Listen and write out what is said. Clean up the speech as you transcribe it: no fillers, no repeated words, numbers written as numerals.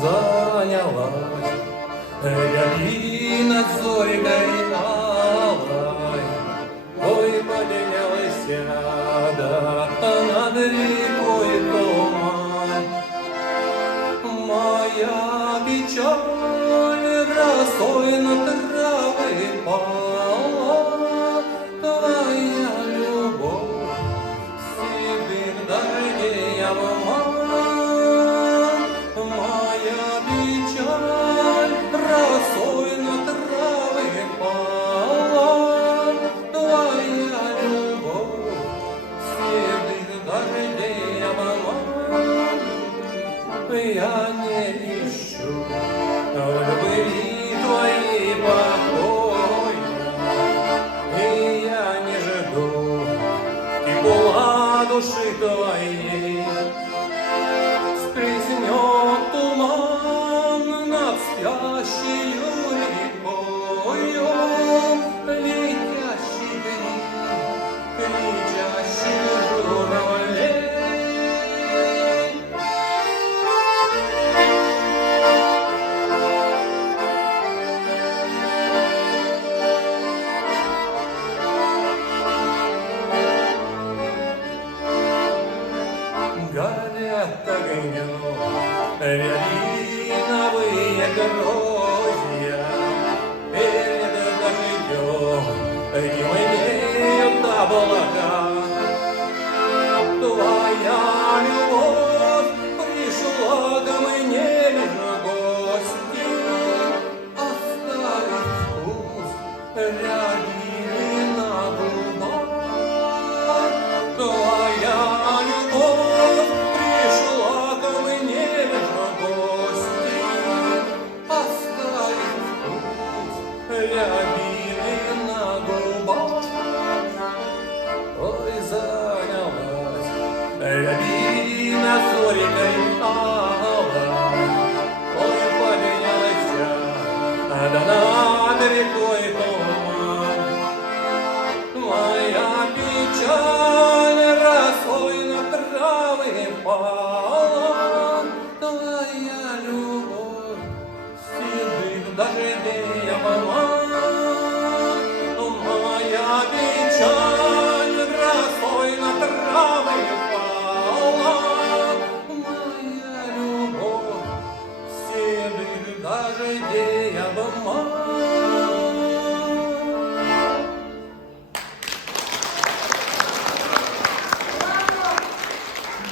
занялась, рябі над зорькой алой, ой, поднялся да над рекой туман. Моя печаль росой на травы пала, твоя любовь седых дождей обман. Моя печаль росой на травы пала, твоя любовь седых дождей обман. Я не ищу в любви твоей покоя, и я не жду тепла души твоей. Скользнет туман над спящей рекою, летящий крик, кричащий журавлей. Горят огнем рябиновые гроздья, перед дождем темнеют облака. Твоя любовь пришла ко мне в гости, оставив вкус рябины на губах. Твоя любовь пришла ко мне в гости, оставив вкус рябины на губах. Ой, занялась рябина зорькой алой, ой, поднялся да над рекой туман. Моя печаль росой на травы пала, твоя любовь седых дождей обман. Моя печаль росой на травы пала, моя любовь седых дождей обман.